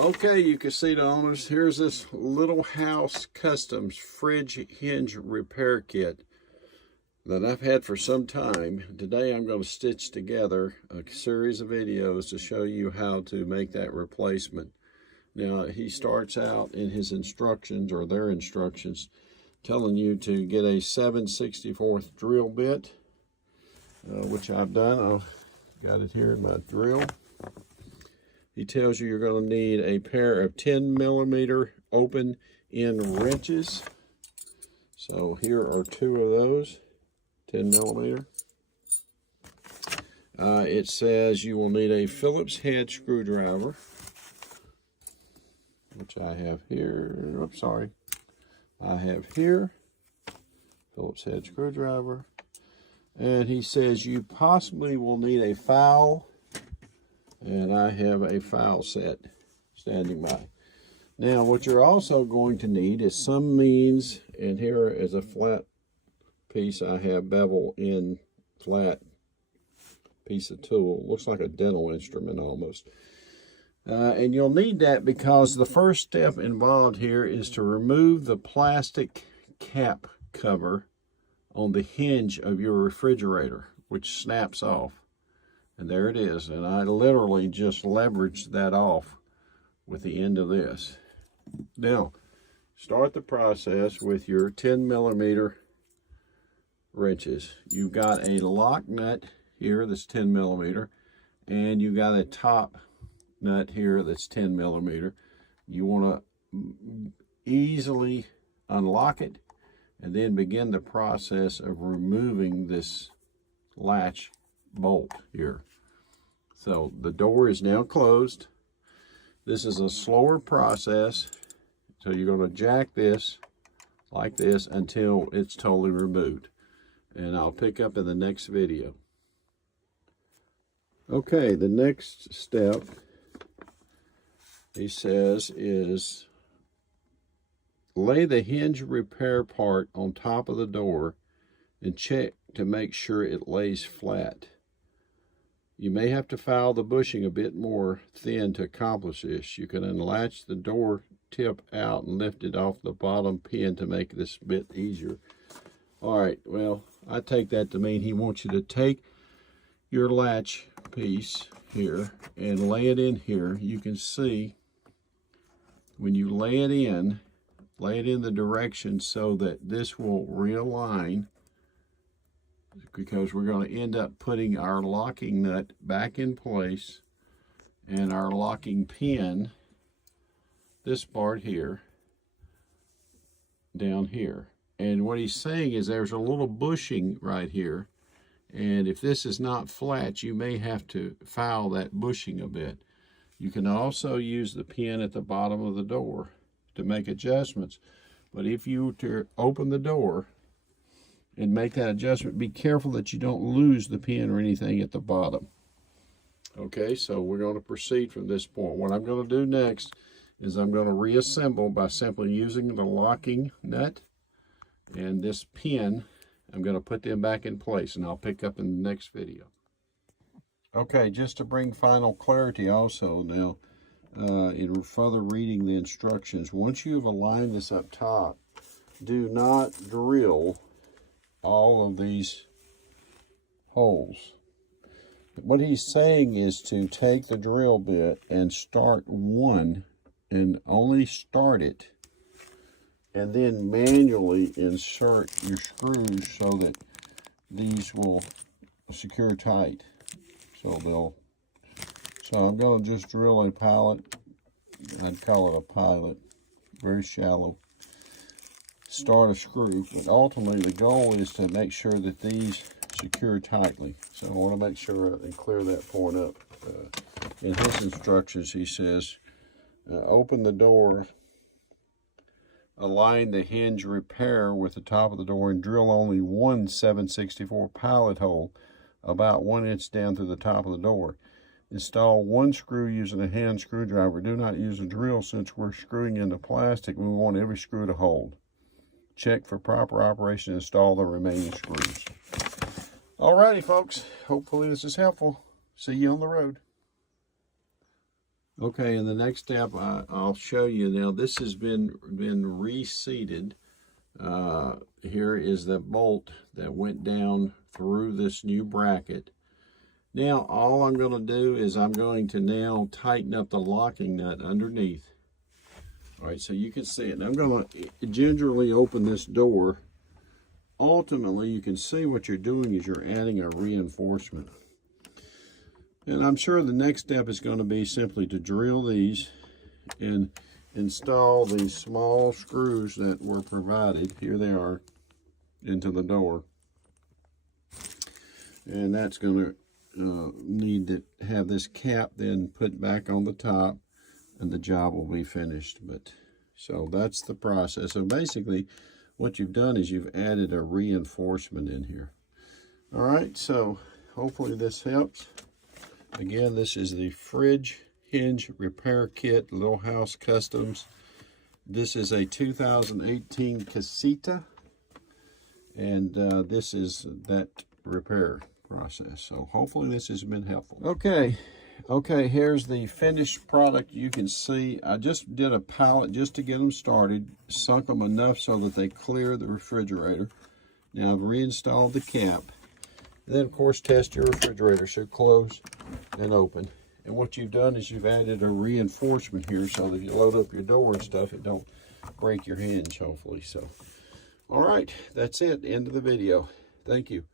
Okay, you Casita owners, here's this Little House Customs fridge hinge repair kit that I've had for some time. Today I'm going to stitch together a series of videos to show you how to make that replacement. Now, he starts out in his instructions, or their instructions, telling you to get a 7/64 drill bit, which I've done. I've got it here in my drill. He tells you you're going to need a pair of 10mm open end wrenches. So here are two of those, 10mm. It says you will need a Phillips head screwdriver, which I have here. I'm sorry. I have here, Phillips head screwdriver. And he says you possibly will need a file. And I have a file set standing by. Now, what you're also going to need is some means, and here is a flat piece. I have bevel in flat piece of tool. Looks like a dental instrument almost. And you'll need that because the first step involved here is to remove the plastic cap cover on the hinge of your refrigerator, which snaps off. And there it is, and I literally just leveraged that off with the end of this. Now, start the process with your 10mm wrenches. You've got a lock nut here that's 10mm, and you got a top nut here that's 10mm. You want to easily unlock it, and then begin the process of removing this latch bolt here. So the door is now closed. This is a slower process. So you're going to jack this like this until it's totally removed. And I'll pick up in the next video. Okay, the next step, he says, is lay the hinge repair part on top of the door and check to make sure it lays flat. You may have to file the bushing a bit more thin to accomplish this. You can unlatch the door tip out and lift it off the bottom pin to make this a bit easier. All right, well, I take that to mean he wants you to take your latch piece here and lay it in here. You can see when you lay it in the direction so that this will realign, because we're going to end up putting our locking nut back in place and our locking pin, this part here, down here. And what he's saying is there's a little bushing right here, and if this is not flat, you may have to file that bushing a bit. You can also use the pin at the bottom of the door to make adjustments, but if you were to open the door and make that adjustment, be careful that you don't lose the pin or anything at the bottom. Okay, so we're going to proceed from this point. What I'm going to do next is I'm going to reassemble by simply using the locking nut and this pin. I'm going to put them back in place, and I'll pick up in the next video. Okay, just to bring final clarity also now, in further reading the instructions, once you've aligned this up top, do not drill all of these holes. What he's saying is to take the drill bit and start one, and only start it, and then manually insert your screws so that these will secure tight. So I'm going to just drill a pilot. I'd call it a pilot, very shallow. Start a screw, but ultimately the goal is to make sure that these secure tightly. So I want to make sure and clear that point up. In his instructions, he says, open the door, align the hinge repair with the top of the door, and drill only one 7/64 pilot hole about 1 inch down through the top of the door. Install one screw using a hand screwdriver. Do not use a drill since we're screwing into plastic. We want every screw to hold. Check for proper operation and install the remaining screws. Alrighty, folks. Hopefully this is helpful. See you on the road. Okay, and the next step I'll show you now. This has been reseated. Here is the bolt that went down through this new bracket. Now all I'm going to do is I'm going to now tighten up the locking nut underneath. All right, so you can see it. And I'm going to gingerly open this door. Ultimately, you can see what you're doing is you're adding a reinforcement. And I'm sure the next step is going to be simply to drill these and install these small screws that were provided. Here they are, into the door. And that's going to need to have this cap then put back on the top, and the job will be finished. But so that's the process. So basically what you've done is you've added a reinforcement in here. All right, so hopefully this helps. Again, this is the fridge hinge repair kit, Little House Customs. This is a 2018 Casita, and this is that repair process. So hopefully this has been helpful. Okay, here's the finished product. You can see I just did a pallet just to get them started, sunk them enough so that they clear the refrigerator. Now I've reinstalled the cap. And then of course test your refrigerator, should close and open. And what you've done is you've added a reinforcement here so that if you load up your door and stuff, it don't break your hinge, hopefully. So all right, that's it, end of the video. Thank you.